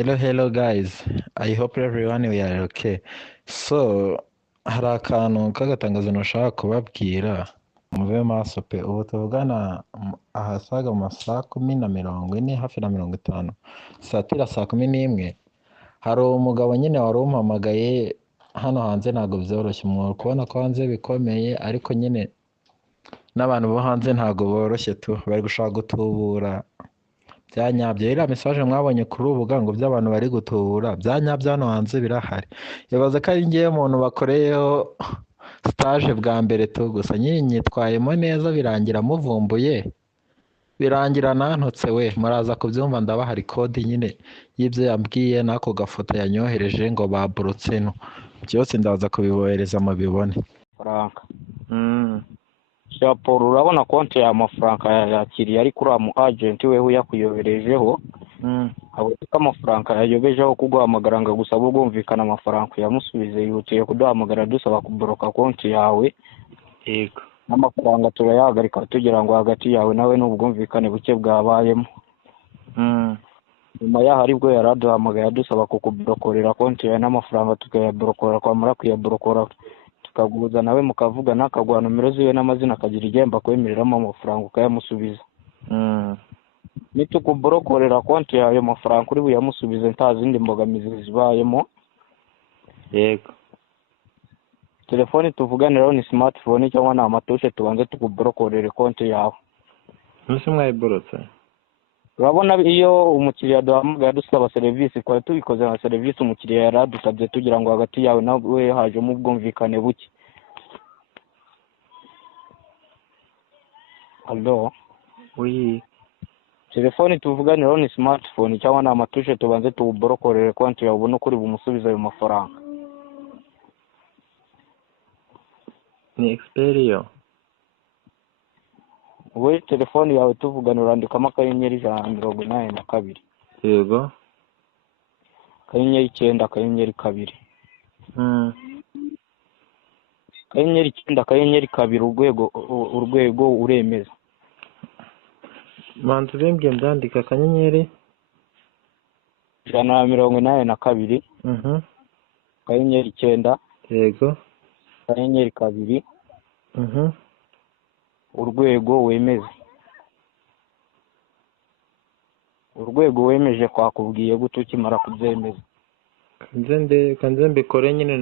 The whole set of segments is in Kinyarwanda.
Hello guys. I hope everyone we are okay. So, hari akantu k'agatangazo nashaka kubabwira mube maso pe ubu tuvugana ahasaga mu masaha 10:40 hafi na 50 satira saa 11 hari umugabo nyine wari umpamagaye hano hanze ntabwo byoroshye mworo kubona ko hanze bikomeye ariko nyine n'abantu bo hanze ntabwo boroshye tu bari gushaka gutubura byanyabyo iriya message mwabonye kuri urubuga ngo by'abantu bari gutubura byanyabyo hano hanze birahari yabaze ko ari ngiye umuntu bakoreyeho stage bwa mbere tu gusa nyine nyitwayemo neza birangira muvumbuye birangira nantutse we muraza kubyumva ndabahari code nyine y'ibyo yambwiye n'ako gafoto yanyohereje ngo baburutse no byose ndaza kubibohereza mu bibone Frank. Paul urabona konti ya amafaranga yakiriye ari kuri mu agent we uyakuyoberejeho. Abo amafaranga yayobejeho kuguhamagara ngo gusaba ubwumvikana amafaranga yamusubize yihutiye kuduhamagara dusaba kuboroka konti yawe. Yego. N'amafaranga turayahagarika tugira ngo hagati yawe nawe n'ubwumvikane buke bwabayemo. Nyuma yaho aribwo yaraduhamagaye dusaba kukuborokorera konti yawe n'amafaranga tukayaborokora kwamara kuyaborokora tukaguza nawe mukavugana akaguha nomero ziwe n'amazina akagira igihemba kwemereramo amafaranga ukayamusubiza. Nitukuborokorera konti yawe amafaranga uri buyamusubize nta zindi mbogamizi zibayemo. Yego. Telefone tuvuganiraho ni smartphone cyangwa na amatushe tubanze tukuborokorere konti yawe. Musi mwayiborotse. Urabona iyo umukiriya duhamagaye dusaba service kwa tubikoze na service umukiriya yaradusabye tugira ngo hagati yawe nawe haje mu bwumvikane buke. Allo. Oui. Telefone tuvuganiraho ni smartphone cyangwa na amatushe tubanze tukuborokorere konti yawe ubone kuri bumusubiza ayo mafaranga. Ni Xperia. We telefone yawe tuvugana urandikamo akanyenyeri 182. Yego. Akanyenyeri 9 akanyenyeri 2. Akanyenyeri 9 akanyenyeri 2 urwego uremeza. Manzi bembye ndandika akanyenyeri 182. Akanyenyeri 9. Yego. Akanyenyeri 2. Urwego wemeze. Urwego wemeje kwakubwiye gute ukimara kubyemeza. Kanze mbikore nyine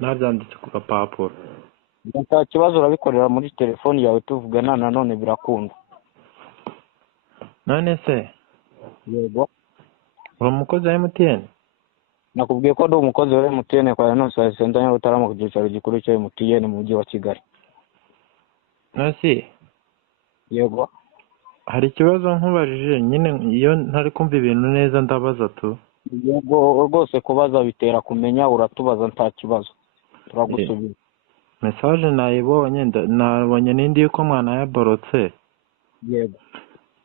nabyanditse ku gapapuro. Nta kibazo urabikorera muri telefone yawe tuvugana nanone birakunda. None se? Yego. Uri umukozi wa MTN? Nakubwiye ko ndi umukozi wa MTN kwa none saa senta y'utarama ku gicaro gikuru cya MTN mu mujyi wa Kigali. Nasi? Yego. Hari ikibazo nkubajije nyine iyo ntari kumva ibintu neza ndabaza tu. Yego rwose kubaza bitera kumenya uratubaza nta kibazo. Turagusubiza. Message nayibonye nabonye nindi yuko mwana yaborotse. Yego.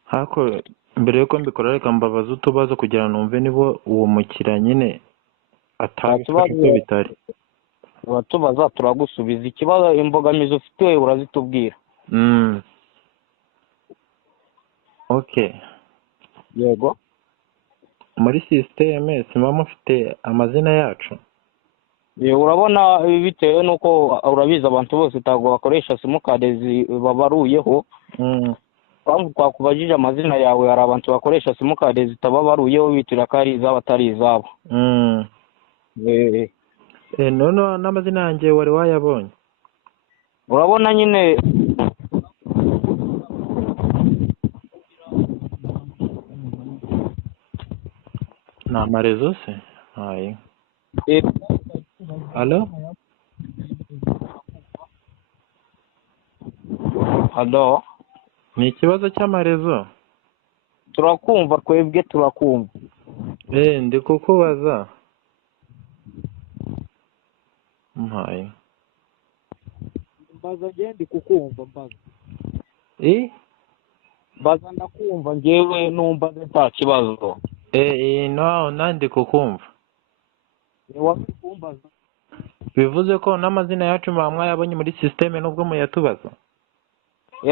Hako mbere yuko mbikora reka mbabaza utubazo kugira numve nibo uwo mukira nyine atabifashe bitari. Uratubaza turagusubiza ikibazo imbogamizi ufite urazitubwira. Okay. Yego. Muri system simba mufite amazina yacu. Urabona bitewe nuko urabiza abantu bose tago bakoresha simukade babaruyeho. Kandi twakubajije amazina yawe hari abantu bakoresha simukade zitababaruyeho bitira kari iz'abatari izabo. None n'amazina yanjye wari wayabonye. Urabona nyine na marezo se. Hayi. Allo? Allo? Ni ikibazo cy'amarezo. Turakumva twebwe turakumva. Ndi kukubaza. Hayi. Mbaza gendi kukumva mbaza. Baza ndakumva ngewe numva nta kibazo. No nandi kukumva. Ni wakumbaza. Bivuze ko n'amazina yacu mwamwa yabonye muri system nubwo muyatubaza.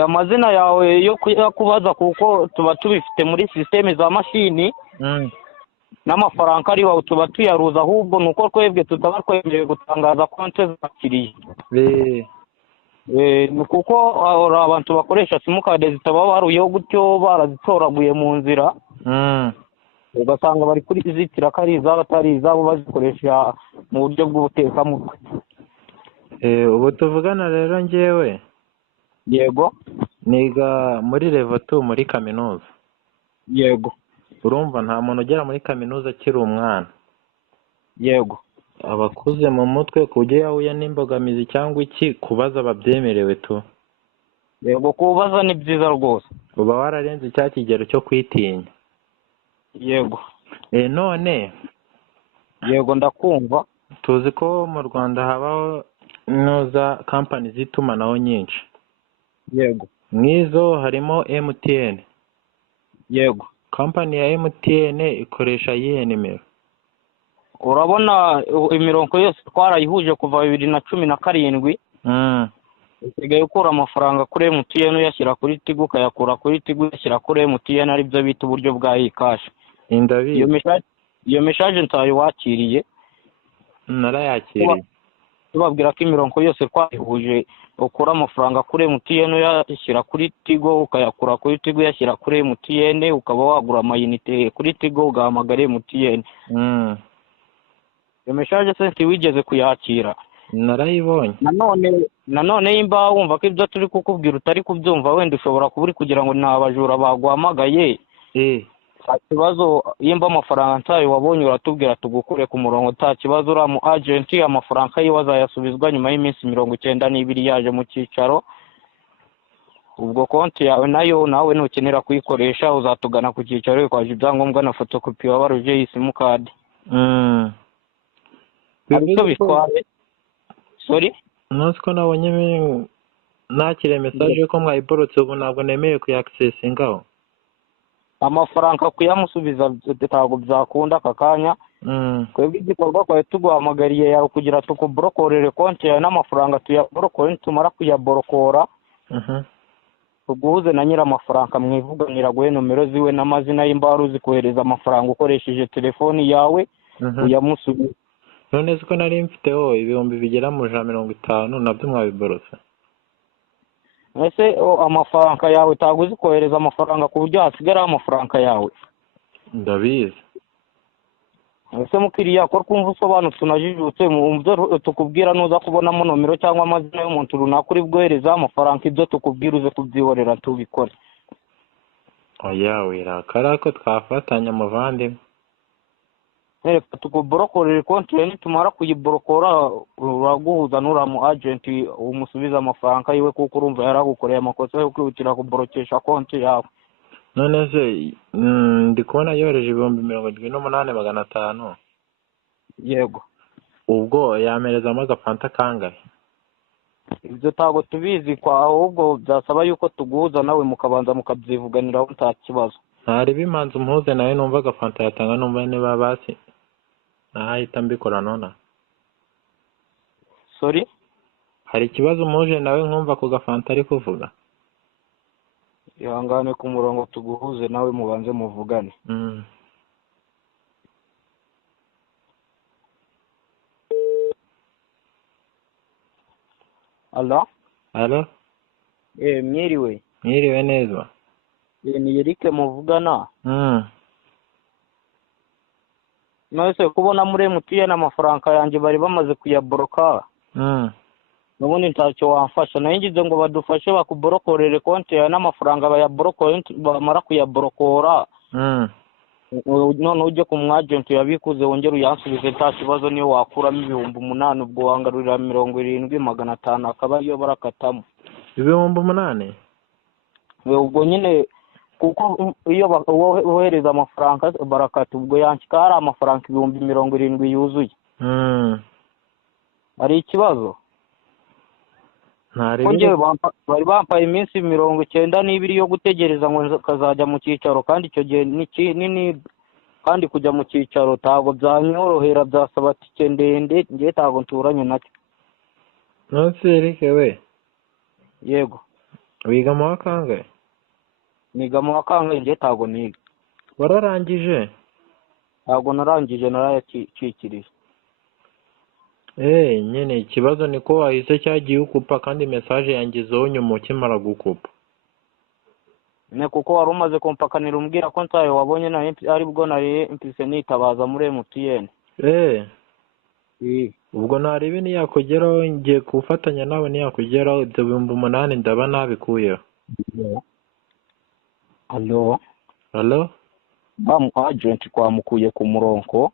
Amazina yawe yo kubaza kuko tuba tubifite muri system za mashini. n'amafaranga ariho tuba tuyaruza, ahubwo ni uko twebwe tutaba twemerewe gutangaza konti z'abakiriya. Ni kuko hari abantu bakoresha simukadi zitaba baruyeho gutyo barazitoraguye mu nzira, ugasanga bari kurizitira ko ari izabo atari izabo, bazikoresha mu buryo bw'ubutekamutwe. Ubu tuvugana rero njyewe Yego. niga muri level 2 muri kaminuza. Yego. Urumva nta muntu ugera muri kaminuza akiri umwana. Yego. Abakuze mu mutwe ku buryo yahuye n'imbogamizi cyangwa iki kubaza babyemerewe tu. Yego, kubaza ni byiza rwose. Uba wararenze cya kigero cyo kwitinya. Yego. None Yego, ndakumva. tuzi ko mu Rwanda habaho noza company z'itumanaho nyinshi. Yego. Mwizo harimo MTN. Yego. Company ya MTN ikoresha iyihe nimero? Urabona imirongo yose twarayihuje kuva 2017. Usigaye ukura amafaranga kuri MTN uyashyira kuri Tigo, ukayakura kuri Tigo uyashyira kuri MTN, aribyo bita uburyo bwa e-cash. Indabizi. Iyo message ntayo wakiriye? Narayakiriye. Tubabwira ko imirongo yose twayihuje, ukura amafaranga kuri MTN uyashyira kuri Tigo, ukayakura kuri Tigo uyashyira kuri MTN, ukaba wagura amayinite kuri Tigo ugahamagara MTN. Iyo message se ntiwigeze kuyakira? Narayibonye. Nanone yimba wumva ko ibyo turi kukubwira utari kubyumva, wenda ushobora kuba uri kugira ngo ni abajura baguhamagaye. Nta kibazo, yimba amafaranga ntayo wabonye uratubwira tugukure ku murongo, nta kibazo. Uriya mu agent amafaranga yiwe azayasubizwa nyuma y'iminsi 92 yaje mu cyicaro. Ubwo konti yawe nayo nawe ntukenera kuyikoresha, uzatugana ku cyicaro ukwaje ibyangombwa na fotokopi wabaruje iyi simukadi. Ariko bitwaye. Sorry? Nuziko nabonye nakire message ko mwayiborotse, ubu ntabwo nemeye kuyaccessingaho. Amafaranga kuyamusubiza ntabwo byakunda aka kanya. Twebwe igikorwa kwawe tuguhamagariye yawe kugira tukuborokorere konti yawe n'amafaranga tuyaborokore, nitumara kuyaborokora tuguhuze na nyir'amafaranga mwivuganira guhe nomero ziwe n'amazina y'imbaru uzi kohereza amafaranga ukoresheje telefoni yawe uyamusubiza. None siko nari mfiteho ibihumbi bigera mu 150 nabyo mwabiborotse. Ese amafaranga yawe taguzi kohereza amafaranga ku buryo hasigara amafaranga yawe? Ndabizi. Ese mukiriya ko twumva usobanutse unajijutse mu byo tukubwira, nuza kubonamo nomero cyangwa amazina y'umuntu runaka uri bwohereza amafaranga, ibyo tukubwira uze kubyihorera tubikore. Oya wirakara ko twafatanya muvandimwe. Tukuborokorera konti yawe, nitumara kuyiborokora uraguhuza n'uriya mu agent umusubiza amafaranga yiwe, kuko urumva yaragukoreye amakosa yo kwihutira kuborokesha konti yawe. None se ndi kubona yohereje 78,500. Yego. Ubwo yamerezamo agafanta kangahe? Ibyo tago tubizi kwa, ahubwo byasaba yuko tuguhuza nawe mukabanza mukabyivuganiraho nta kibazo. Ntari bimanze umuhuze nawe numva agafanta yatanga, numva niba basi nahita mbikora nona. Sorry? Hari ikibazo umuje nawe nkumva ku gafanta ari kuvuga? Ihangane ku murongo tuguhuze nawe mubanze muvugane. Allo? Mwiriwe. Mwiriwe neza. Ni Eric muvugana. Nose kubona muri MTN amafaranga yanjye bari bamaze kuyaboroka. Nubundi ntacyo wamfasha, nayo ngize ngo badufashe bakuborokorere konti yawe n'amafaranga bayaborokore, bamara kuyaborokora none ujye ku mwagent yabikuze wongere uyansubize nta kibazo. Niyo wakuramo 8,000 ubwo wangarurira 70,500 akaba ariyo barakatamo. 8,000? Ubwo nyine kuko iyo wohereza amafaranga barakata, ubwo yanshyika hari amafaranga 70,000 yuzuye. Hari ikibazo? Bari bampaye iminsi 92 yo gutegereza ngo kazajya mu cyicaro, kandi icyo gihe ni kinini, kandi kujya mu cyicaro ntabwo byanyorohera, byasaba tike ndende, ngiye ntabwo nturanye nacyo. Nonse Eric we? Yego. Wiga mu wa kangahe? Niga mu wa kangahe? Ngiye ntabwo niga. Wararangije? ntabwo narangije narayacikirije. nyine ikibazo ni ko wahise cyagiye ukupa kandi message yangizeho nyuma ukimara gukupa. Ne kuko wari umaze kumpakanira umbwira ko ntayo wabonye aribwo nari mpise nitabaza muri MTN. Ubwo ntarebe niyakugeraho ngiye kufatanya nawe niyakugeraho ibyo 8,000 ndaba nabikuyeho. Hello? Bamu agent kwamukuye ku murongo.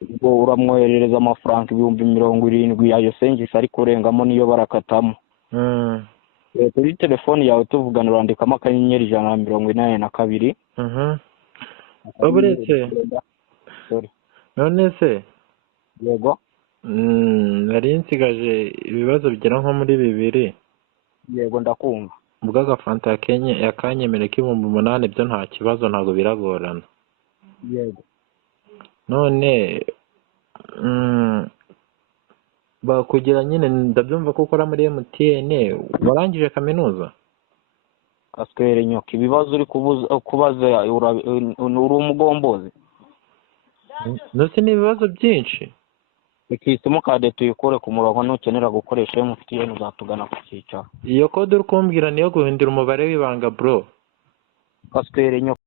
Ubwo uramwoherereza amafaranga 70,000 yayo sengisi ari kurengamo niyo barakatamo. Kuri telefone yawe tuvugana urandikamo akanyenyeri 182. Oburetse. None se? Yego. Nari nsigaje ibibazo bigera nko muri 2. Yego ndakumva. Ubwo agafanta yakanyemere k'8,000 byo nta kibazo ntago biragorana. Yego. None bakugira nyine ndabyumva ko ukora muri MTN warangije kaminuza? Kaswere nyoka ibibazo uri kubaza uri umugombozi. Nose ni ibibazo byinshi. Ikisimo kade tuyikore ku murongo nukenera gukoresha MTN uzatugana ku cyicaro. Iyo code uri kumbwira niyo guhindura umubare w'ibanga bro. Kaswere nyoka